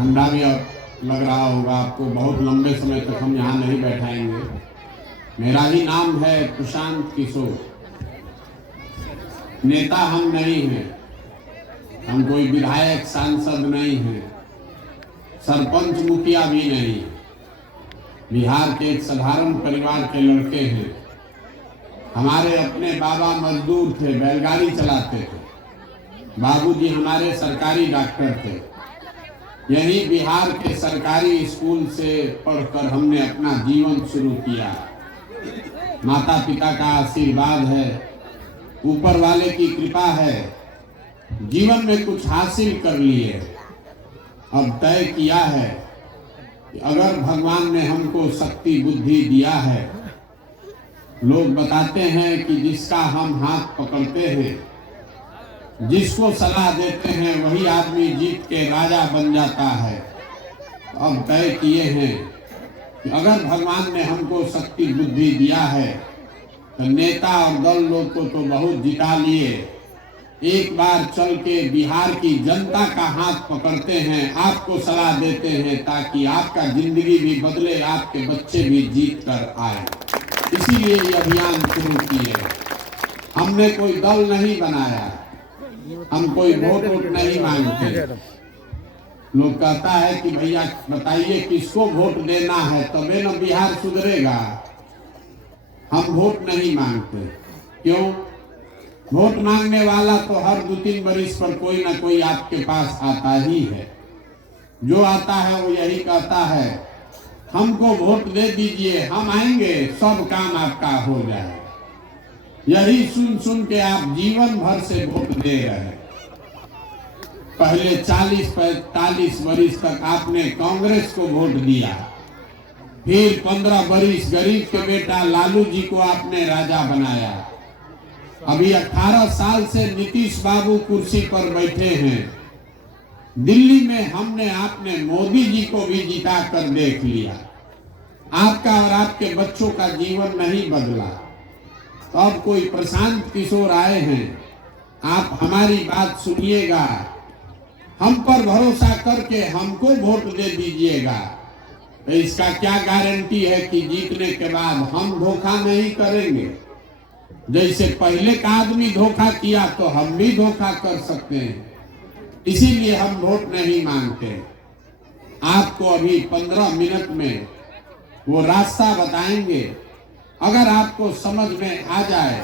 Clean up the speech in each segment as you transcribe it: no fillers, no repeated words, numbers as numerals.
ठंडा भी लग रहा होगा आपको, बहुत लंबे समय तक हम यहाँ नहीं बैठाएंगे। मेरा ही नाम है प्रशांत किशोर। नेता हम नहीं हैं, हम कोई विधायक सांसद नहीं हैं, सरपंच मुखिया भी नहीं। बिहार के एक साधारण परिवार के लड़के हैं। हमारे अपने बाबा मजदूर थे, बैलगाड़ी चलाते थे। बाबूजी हमारे सरकारी डॉक्टर थे। यही बिहार के सरकारी स्कूल से पढ़कर हमने अपना जीवन शुरू किया। माता पिता का आशीर्वाद है, ऊपर वाले की कृपा है, जीवन में कुछ हासिल कर लिए। अब तय किया है कि अगर भगवान ने हमको शक्ति बुद्धि दिया है, लोग बताते हैं कि जिसका हम हाथ पकड़ते हैं, जिसको सलाह देते हैं, वही आदमी जीत के राजा बन जाता है। अब तय किए हैं कि अगर भगवान ने हमको शक्ति बुद्धि दिया है तो नेता और दल लोग को तो बहुत जिता लिए, एक बार चल के बिहार की जनता का हाथ पकड़ते हैं, आपको सलाह देते हैं ताकि आपका जिंदगी भी बदले, आपके बच्चे भी जीत कर आए। इसीलिए ये अभियान शुरू किए। हमने कोई दल नहीं बनाया, हम कोई वोट नहीं मांगते। लोग कहता है कि भैया बताइए किसको वोट देना है, तबे न बिहार सुधरेगा। हम वोट नहीं मांगते। क्यों? वोट मांगने वाला तो हर 2-3 बरिस पर कोई ना कोई आपके पास आता ही है। जो आता है वो यही कहता है हमको वोट दे दीजिए, हम आएंगे, सब काम आपका हो जाए। यही सुन सुन के आप जीवन भर से वोट दे रहे हैं। पहले 40-45 बरिस तक आपने कांग्रेस को वोट दिया, फिर 15 बरिस गरीब के बेटा लालू जी को आपने राजा बनाया। अभी 18 साल से नीतीश बाबू कुर्सी पर बैठे हैं। दिल्ली में हमने आपने मोदी जी को भी जिता कर देख लिया। आपका और आपके बच्चों का जीवन नहीं बदला। तो अब कोई प्रशांत किशोर आए हैं, आप हमारी बात सुनिएगा, हम पर भरोसा करके हमको वोट दे दीजिएगा। तो इसका क्या गारंटी है कि जीतने के बाद हम धोखा नहीं करेंगे? जैसे पहले का आदमी धोखा किया तो हम भी धोखा कर सकते हैं। इसीलिए हम वोट नहीं मांगते। आपको अभी 15 मिनट में वो रास्ता बताएंगे। अगर आपको समझ में आ जाए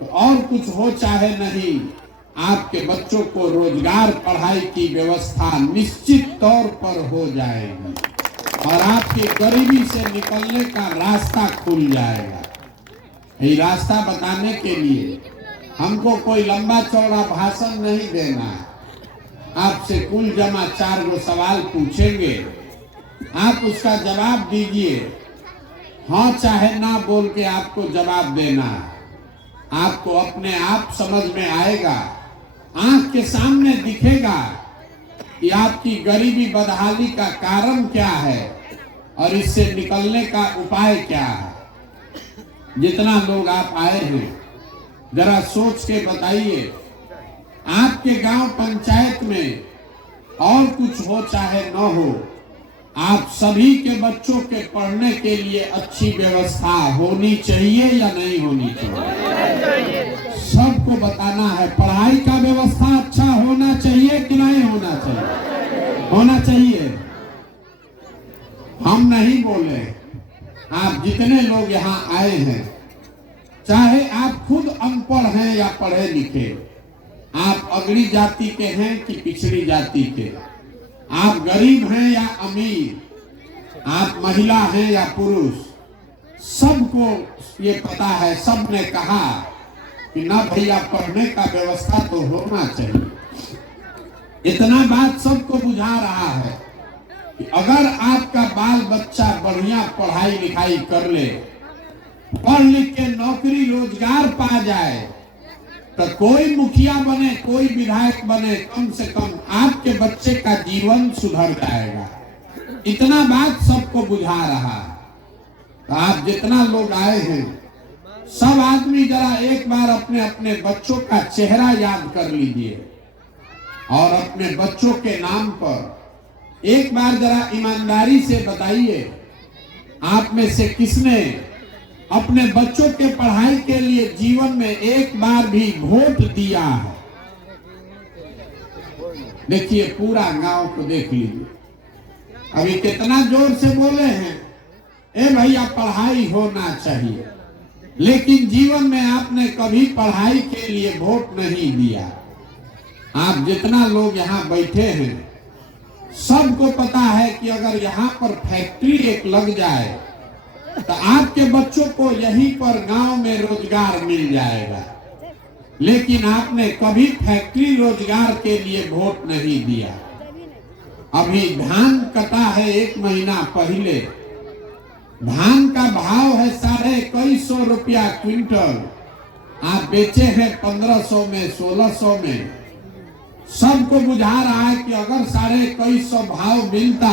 तो और कुछ हो चाहे नहीं, आपके बच्चों को रोजगार पढ़ाई की व्यवस्था निश्चित तौर पर हो जाएगी और आपकी गरीबी से निकलने का रास्ता खुल जाएगा। ये रास्ता बताने के लिए हमको कोई लंबा चौड़ा भाषण नहीं देना है। आपसे कुल जमा 4 गो सवाल पूछेंगे, आप उसका जवाब दीजिए। हाँ चाहे ना बोल के आपको जवाब देना है। आपको अपने आप समझ में आएगा, आंख के सामने दिखेगा कि आपकी गरीबी बदहाली का कारण क्या है और इससे निकलने का उपाय क्या है। जितना लोग आप आए हैं, जरा सोच के बताइए, आपके गांव पंचायत में और कुछ हो चाहे न हो, आप सभी के बच्चों के पढ़ने के लिए अच्छी व्यवस्था होनी चाहिए या नहीं होनी चाहिए? सबको बताना है पढ़ाई का व्यवस्था अच्छा होना चाहिए कि नहीं होना चाहिए? होना चाहिए। हम नहीं बोले, आप जितने लोग यहाँ आए हैं, चाहे आप खुद अनपढ़ हैं या पढ़े लिखे, आप अगड़ी जाति के हैं कि पिछड़ी जाति के, आप गरीब हैं या अमीर, आप महिला हैं या पुरुष, सबको ये पता है। सब ने कहा कि ना भैया पढ़ने का व्यवस्था तो होना चाहिए। इतना बात सबको बुझा रहा है कि अगर आपका बाल बच्चा बढ़िया पढ़ाई लिखाई कर ले, पढ़ लिख के नौकरी रोजगार पा जाए, तो कोई मुखिया बने, कोई विधायक बने, कम से कम आपके बच्चे का जीवन सुधर जाएगा। इतना बात सबको बुझा रहा है। तो आप जितना लोग आए हैं, सब आदमी जरा एक बार अपने अपने बच्चों का चेहरा याद कर लीजिए और अपने बच्चों के नाम पर एक बार जरा ईमानदारी से बताइए, आप में से किसने अपने बच्चों के पढ़ाई के लिए जीवन में एक बार भी वोट दिया है? देखिए, पूरा गांव को देख लीजिए। अभी कितना जोर से बोले हैं, ए भैया पढ़ाई होना चाहिए, लेकिन जीवन में आपने कभी पढ़ाई के लिए वोट नहीं दिया। आप जितना लोग यहाँ बैठे हैं, सबको पता है कि अगर यहाँ पर फैक्ट्री एक लग जाए तो आपके बच्चों को यहीं पर गांव में रोजगार मिल जाएगा, लेकिन आपने कभी फैक्ट्री रोजगार के लिए वोट नहीं दिया। अभी धान कटा है 1 महीना पहले, धान का भाव है 2150 रुपया क्विंटल, आप बेचे हैं 1500 में, 1600 में। सबको बुझा रहा है कि अगर 2150 भाव मिलता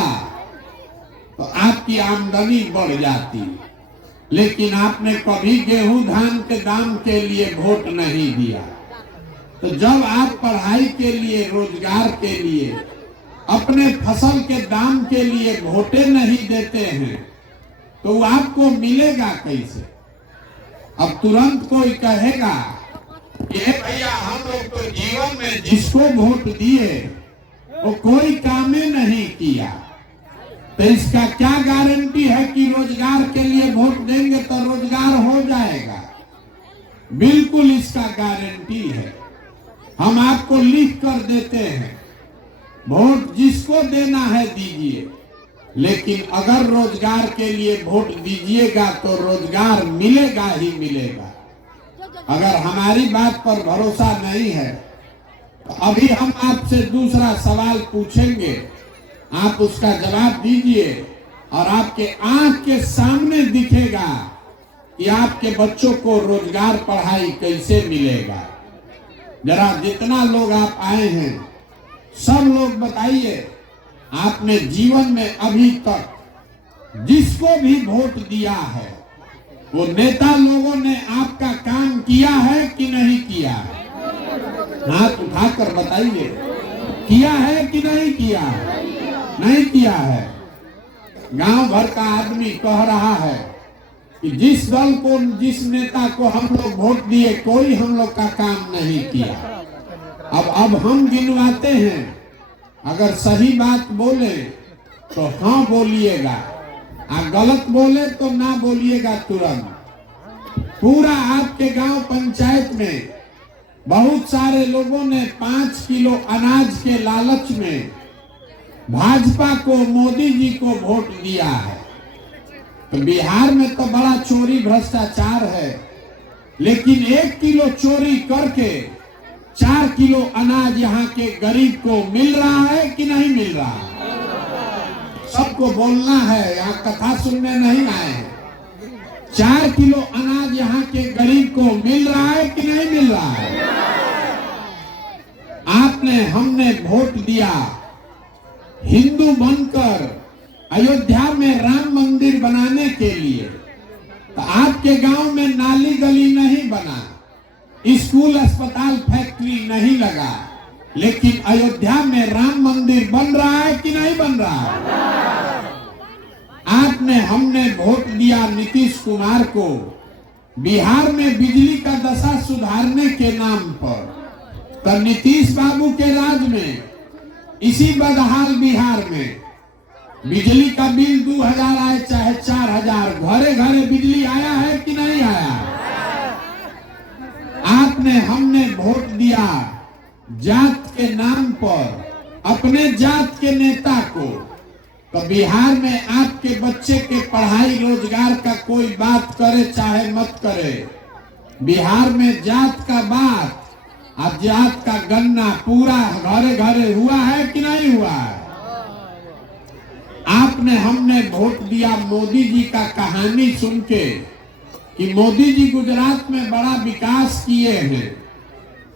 तो आपकी आमदनी बढ़ जाती, लेकिन आपने कभी गेहूं धान के दाम के लिए वोट नहीं दिया। तो जब आप पढ़ाई के लिए, रोजगार के लिए, अपने फसल के दाम के लिए वोटें नहीं देते हैं तो आपको मिलेगा कैसे? अब तुरंत कोई कहेगा कि भैया हम लोग तो जीवन में जिसको वोट दिए वो कोई काम नहीं किया, तो इसका क्या गारंटी है कि रोजगार के लिए वोट देंगे तो रोजगार हो जाएगा? बिल्कुल इसका गारंटी है। हम आपको लिख कर देते हैं, वोट जिसको देना है दीजिए, लेकिन अगर रोजगार के लिए वोट दीजिएगा तो रोजगार मिलेगा ही मिलेगा। अगर हमारी बात पर भरोसा नहीं है तो अभी हम आपसे दूसरा सवाल पूछेंगे, आप उसका जवाब दीजिए और आपके आंख के सामने दिखेगा कि आपके बच्चों को रोजगार, पढ़ाई कैसे मिलेगा। जरा जितना लोग आप आए हैं सब लोग बताइए, आपने जीवन में अभी तक जिसको भी वोट दिया है वो नेता लोगों ने आपका काम किया है कि नहीं किया? हाथ उठाकर बताइए, किया है कि नहीं किया? नहीं किया है। गांव भर का आदमी कह रहा है कि जिस दल को, जिस नेता को हम लोग वोट दिए, कोई हम लोग का काम नहीं किया। अब हम गिनवाते हैं, अगर सही बात बोले तो हाँ बोलिएगा, गलत बोले तो ना बोलिएगा तुरंत। पूरा आपके गांव पंचायत में बहुत सारे लोगों ने 5 किलो अनाज के लालच में भाजपा को, मोदी जी को वोट दिया है। तो बिहार में तो बड़ा चोरी भ्रष्टाचार है, लेकिन 1 किलो चोरी करके 4 किलो अनाज यहाँ के गरीब को मिल रहा है कि नहीं मिल रहा है? सबको बोलना है, यहाँ कथा सुनने नहीं आए हैं। 4 किलो अनाज यहाँ के गरीब को मिल रहा है कि नहीं मिल रहा है? आपने, हमने वोट दिया हिंदू बनकर अयोध्या में राम मंदिर बनाने के लिए, तो आपके गांव में नाली गली नहीं बना, स्कूल, अस्पताल, फैक्ट्री नहीं लगा, लेकिन अयोध्या में राम मंदिर बन रहा है कि नहीं बन रहा है? आपने, हमने वोट दिया नीतीश कुमार को बिहार में बिजली का दशा सुधारने के नाम पर, तो नीतीश बाबू के राज में इसी बदहाल बिहार में बिजली का बिल 2000 आए चाहे 4000, घरे घरे बिजली आया है कि नहीं आया? आपने, हमने वोट दिया जात के नाम पर अपने जात के नेता को, तो बिहार में आपके बच्चे के पढ़ाई, रोजगार का कोई बात करे चाहे मत करे, बिहार में जात का बात और जात का गन्ना पूरा घरे घरे हुआ है कि नहीं हुआ है? आपने, हमने वोट दिया मोदी जी का कहानी सुन के कि मोदी जी गुजरात में बड़ा विकास किए हैं,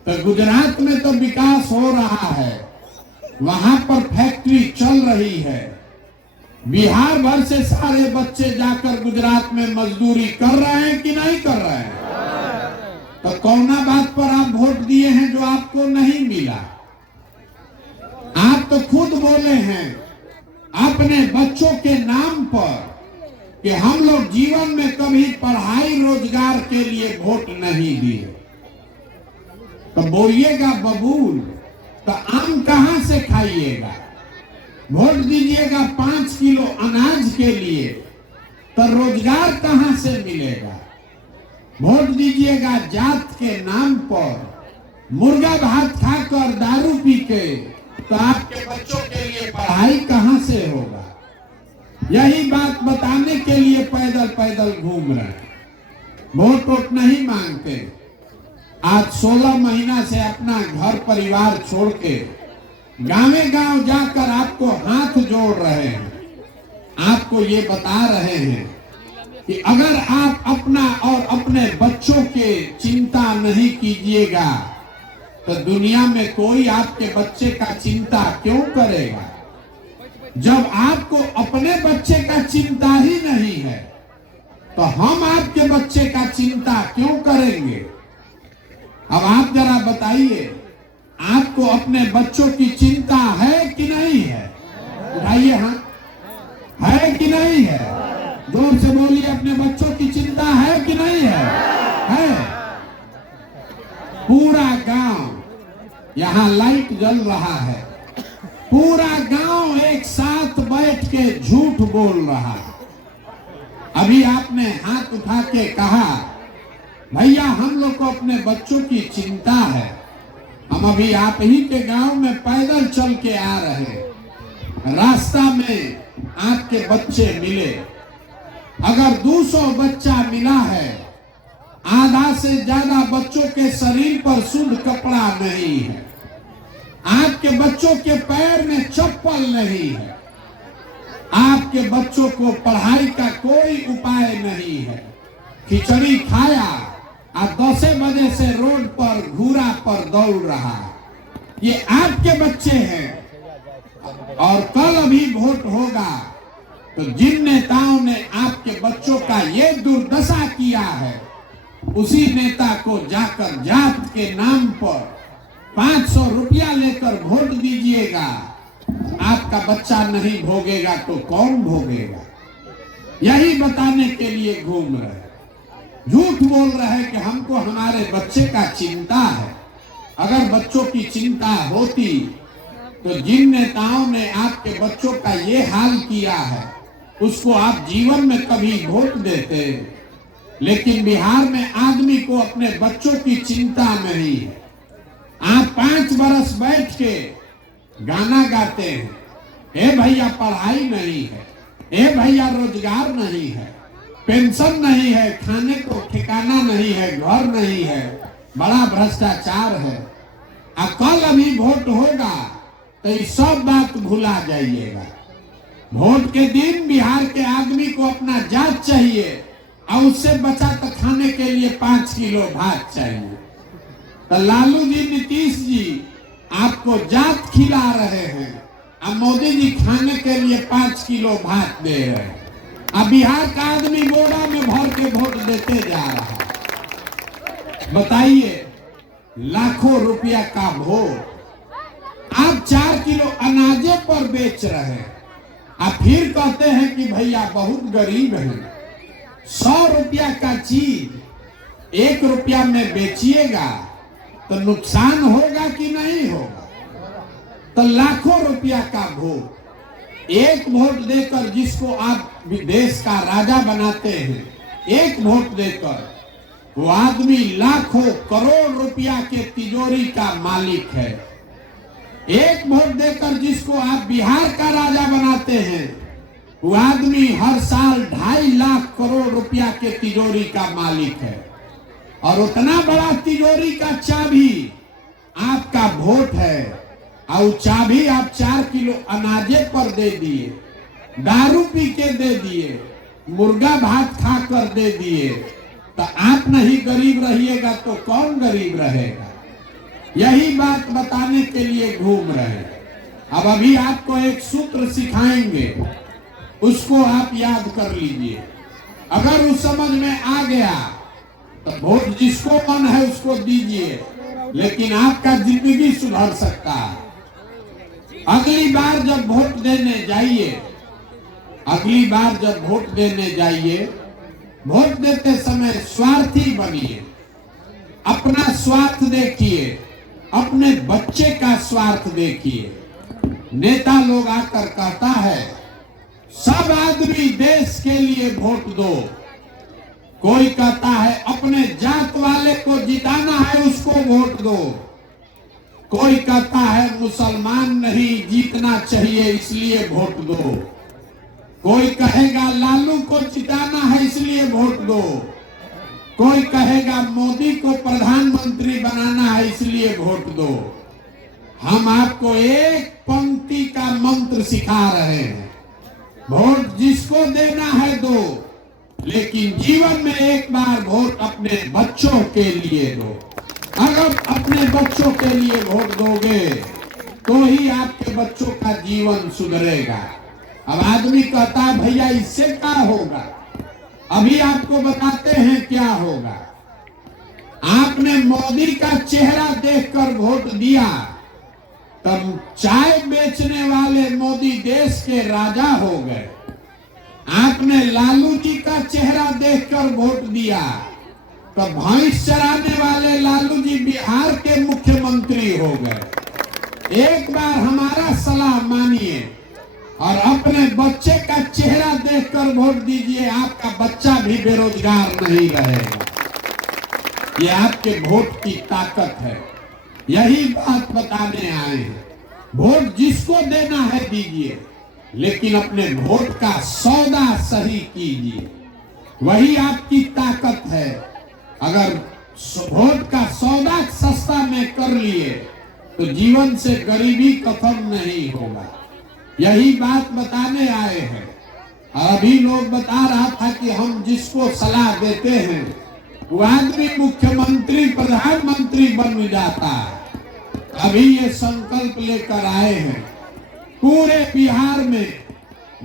तो गुजरात में तो विकास हो रहा है, वहां पर फैक्ट्री चल रही है, बिहार भर से सारे बच्चे जाकर गुजरात में मजदूरी कर रहे हैं कि नहीं कर रहे हैं? तो कौना बात पर आप वोट दिए हैं जो आपको नहीं मिला? आप तो खुद बोले हैं अपने बच्चों के नाम पर कि हम लोग जीवन में कभी पढ़ाई रोजगार के लिए वोट नहीं दिए, तो बोलिएगा बबूल, तो आम कहां से खाइएगा? वोट दीजिएगा 5 किलो अनाज के लिए, तो रोजगार कहां से मिलेगा? वोट दीजिएगा जात के नाम पर, मुर्गा भात खाकर दारू पी के, तो आपके बच्चों के लिए पढ़ाई कहां से होगा? यही बात बताने के लिए पैदल पैदल घूम रहे हैं, वोट वोट नहीं मांगते। आज 16 महीना से अपना घर परिवार छोड़ के गांवे गांव जाकर आपको हाथ जोड़ रहे हैं, आपको ये बता रहे हैं कि अगर आप अपना और अपने बच्चों के चिंता नहीं कीजिएगा तो दुनिया में कोई आपके बच्चे का चिंता क्यों करेगा? जब आपको अपने बच्चे का चिंता ही नहीं है तो हम आपके बच्चे का चिंता क्यों करेंगे? अब आप जरा बताइए, आपको अपने बच्चों की चिंता है कि नहीं है? उठाइए हाथ, है कि नहीं है? जोर से बोलिए, अपने बच्चों की चिंता है कि नहीं है? है। पूरा गांव, यहाँ लाइट जल रहा है, पूरा गांव एक साथ बैठ के झूठ बोल रहा है। अभी आपने हाथ उठा के कहा भैया हम लोग को अपने बच्चों की चिंता है, हम अभी आप ही के गांव में पैदल चल के आ रहे हैं, रास्ता में आपके बच्चे मिले, अगर 200 बच्चा मिला है, आधा से ज्यादा बच्चों के शरीर पर शुद्ध कपड़ा नहीं है, आपके बच्चों के पैर में चप्पल नहीं है, आपके बच्चों को पढ़ाई का कोई उपाय नहीं है, खिचड़ी खाया और 10 बजे से रोड पर घूरा पर दौड़ रहा है, ये आपके बच्चे हैं। और कल अभी वोट होगा तो जिन नेताओं ने आपके बच्चों का ये दुर्दशा किया है, उसी नेता को जाकर जात के नाम पर 500 रुपया लेकर वोट दीजिएगा। आपका बच्चा नहीं भोगेगा तो कौन भोगेगा? यही बताने के लिए घूम रहे, झूठ बोल रहे हैं कि हमको हमारे बच्चे का चिंता है। अगर बच्चों की चिंता होती तो जिन नेताओं ने आपके बच्चों का ये हाल किया है उसको आप जीवन में कभी वोट देते। लेकिन बिहार में आदमी को अपने बच्चों की चिंता नहीं है। आप 5 बरस बैठ के गाना गाते हैं, ए भैया पढ़ाई नहीं है, ए भैया रोजगार नहीं है, पेंशन नहीं है, खाने को ठिकाना नहीं है, घर नहीं है, बड़ा भ्रष्टाचार है। अब कल अभी वोट होगा तो ये सब बात भुला जाइएगा। वोट के दिन बिहार के आदमी को अपना जात चाहिए और उससे बचा तो खाने के लिए 5 किलो भात चाहिए। तो लालू जी, नीतीश जी आपको जात खिला रहे हैं और मोदी जी खाने के लिए 5 किलो भात दे रहे हैं। अब बिहार का आदमी बोरा में भर के वोट देते जा रहा है। बताइए, लाखों रुपया का वोट आप 4 किलो अनाजे पर बेच रहे हैं। आप फिर कहते हैं कि भैया बहुत गरीब है। 100 रुपया का चीज 1 रुपया में बेचिएगा तो नुकसान होगा कि नहीं होगा? तो लाखों रुपया का वोट, एक वोट देकर जिसको आप देश का राजा बनाते हैं, एक वोट देकर वो आदमी लाखों करोड़ रुपया के तिजोरी का मालिक है। एक वोट देकर जिसको आप बिहार का राजा बनाते हैं, वो आदमी हर साल 2.5 लाख करोड़ रुपया के तिजोरी का मालिक है। और उतना बड़ा तिजोरी का चाबी आपका वोट है और चाबी आप 4 किलो अनाजे पर दे दिए, दारू पी के दे दिए, मुर्गा भात खाकर दे दिए। तो आप नहीं गरीब रहिएगा तो कौन गरीब रहेगा? यही बात बताने के लिए घूम रहे हैं। अब अभी आपको एक सूत्र सिखाएंगे, उसको आप याद कर लीजिए। अगर उस समझ में आ गया तो वोट जिसको मन है उसको दीजिए, लेकिन आपका जिंदगी सुधर सकता है। अगली बार जब वोट देने जाइए अगली बार जब वोट देने जाइए, वोट देते समय स्वार्थी बनिए, अपना स्वार्थ देखिए, अपने बच्चे का स्वार्थ देखिए। नेता लोग आकर कहता है सब आदमी देश के लिए वोट दो, कोई कहता है अपने जात वाले को जिताना है उसको वोट दो, कोई कहता है मुसलमान नहीं जीतना चाहिए इसलिए वोट दो, कोई कहेगा लालू को जिताना है इसलिए वोट दो, कोई कहेगा मोदी को प्रधानमंत्री बनाना है इसलिए वोट दो। हम आपको एक पंक्ति का मंत्र सिखा रहे हैं, वोट जिसको देना है दो, लेकिन जीवन में एक बार वोट अपने बच्चों के लिए दो। अगर अपने बच्चों के लिए वोट दोगे तो ही आपके बच्चों का जीवन सुधरेगा। अब आदमी कहता है भैया इससे क्या होगा, अभी आपको बताते हैं क्या होगा। आपने मोदी का चेहरा देखकर वोट दिया, तब चाय बेचने वाले मोदी देश के राजा हो गए। आपने लालू जी का चेहरा देखकर वोट दिया, तो भैंस चराने वाले लालू जी बिहार के मुख्यमंत्री हो गए। एक बार हमारा सलाह मानिए और अपने बच्चे का चेहरा देखकर वोट दीजिए, आपका बच्चा भी बेरोजगार नहीं रहेगा। ये आपके वोट की ताकत है, यही बात बताने आए हैं। वोट जिसको देना है दीजिए, लेकिन अपने वोट का सौदा सही कीजिए, वही आपकी ताकत है। अगर वोट का सौदा सस्ता में कर लिए तो जीवन से गरीबी खत्म नहीं होगा। यही बात बताने आए हैं। अभी लोग बता रहा था कि हम जिसको सलाह देते हैं वो आदमी मुख्यमंत्री प्रधानमंत्री बन जाता है। अभी ये संकल्प लेकर आए हैं पूरे बिहार में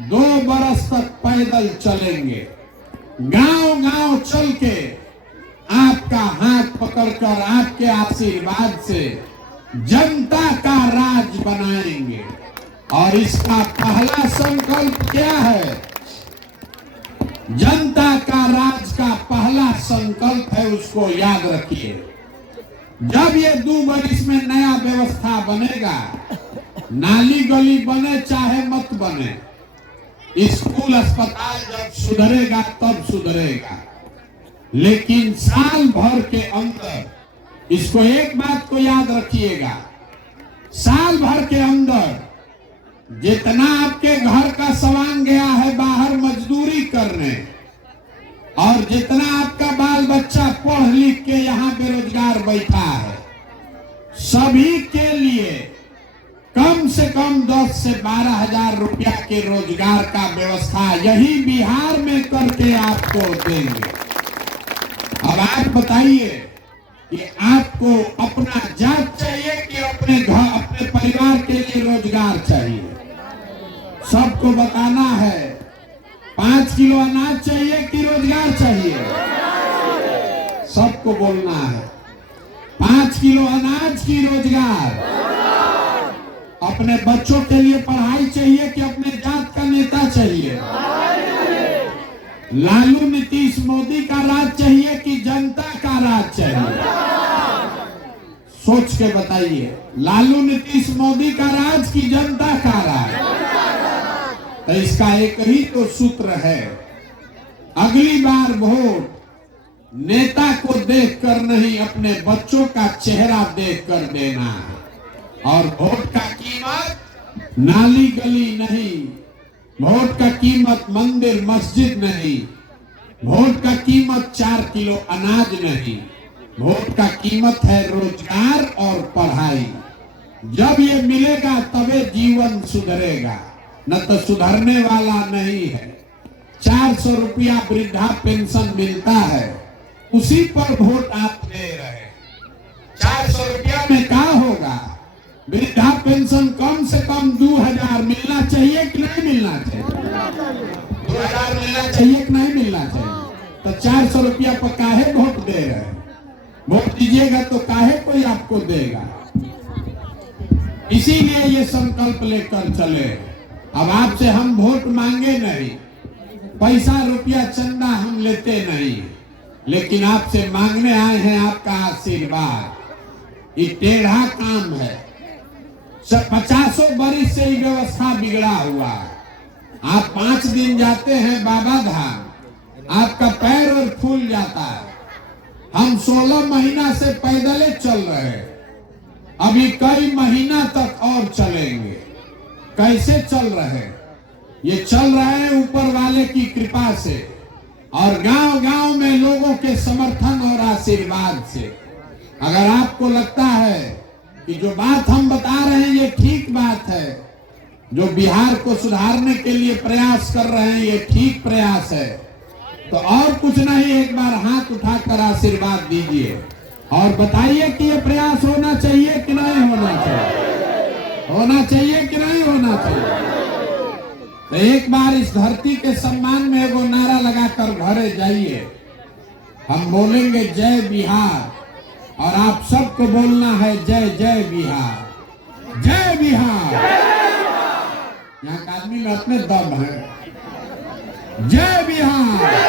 2 बरस तक पैदल चलेंगे, गांव-गांव चल के आपका हाथ पकड़कर आपके आशीर्वाद से जनता का राज बनाएंगे। और इसका पहला संकल्प क्या है? जनता का राज का पहला संकल्प है, उसको याद रखिए। जब ये 2 बरिस में नया व्यवस्था बनेगा, नाली गली बने चाहे मत बने, स्कूल अस्पताल जब सुधरेगा तब सुधरेगा, लेकिन साल भर के अंदर इसको एक बात को याद रखिएगा, साल भर के अंदर जितना आपके घर का सामान गया है बाहर मजदूरी करने, और जितना आपका बाल बच्चा पढ़ लिख के यहाँ बेरोजगार बैठा है, सभी के लिए कम से कम 10 से 12 हजार रुपया के रोजगार का व्यवस्था यही बिहार में करके आपको देंगे। अब आप बताइए कि आपको अपना जात चाहिए कि अपने घर अपने परिवार के लिए रोजगार चाहिए? सबको बताना है। 5 किलो अनाज चाहिए कि रोजगार चाहिए? सबको बोलना है 5 किलो अनाज की रोजगार। अपने बच्चों के लिए पढ़ाई चाहिए कि अपने जात का नेता चाहिए? लालू नीतीश मोदी का राज चाहिए कि जनता का राज चाहिए? सोच के बताइए, लालू नीतीश मोदी का राज की जनता का राज? तो इसका एक ही तो सूत्र है, अगली बार वोट नेता को देखकर नहीं अपने बच्चों का चेहरा देखकर देना है। और वोट का कीमत नाली गली नहीं, वोट का कीमत मंदिर मस्जिद नहीं, वोट का कीमत 4 किलो अनाज नहीं, वोट का कीमत है रोजगार और पढ़ाई। जब ये मिलेगा तबे जीवन सुधरेगा, न तो सुधरने वाला नहीं है। 400 रुपया वृद्धा पेंशन मिलता है, उसी पर वोट आप दे रहे। 400 रुपया में क्या होगा? वृद्धा पेंशन कम से कम 2000 मिलना चाहिए कि नहीं मिलना चाहिए? 2000 मिलना चाहिए कि नहीं मिलना चाहिए? तो 400 रुपया पर काहे वोट दे रहे हैं? वोट दीजिएगा तो काहे कोई आपको देगा? इसीलिए ये संकल्प लेकर चले अब आपसे हम वोट मांगे नहीं, पैसा रुपया चंदा हम लेते नहीं, लेकिन आपसे मांगने आए हैं आपका आशीर्वाद। ये टेढ़ा काम है, 50 बरिस से ये व्यवस्था बिगड़ा हुआ है। आप 5 दिन जाते हैं बाबा धाम, आपका पैर और फूल जाता है। हम 16 महीना से पैदल चल रहे हैं, अभी कई महीना तक और चलेंगे। कैसे चल रहे हैं? ये चल रहे हैं ऊपर वाले की कृपा से और गांव-गांव में लोगों के समर्थन और आशीर्वाद से। अगर आपको लगता है कि जो बात हम बता रहे हैं ये ठीक बात है, जो बिहार को सुधारने के लिए प्रयास कर रहे हैं ये ठीक प्रयास है, तो और कुछ नहीं, एक बार हाथ उठाकर आशीर्वाद दीजिए और बताइए कि ये प्रयास होना चाहिए कि नहीं होना चाहिए, होना चाहिए कि नहीं होना चाहिए। तो एक बार इस धरती के सम्मान में एगो नारा लगाकर घरे जाइए। हम बोलेंगे जय बिहार और आप सबको बोलना है जय जय बिहार, जय बिहार। यहाँ का आदमी में अपने दम है। जय बिहार।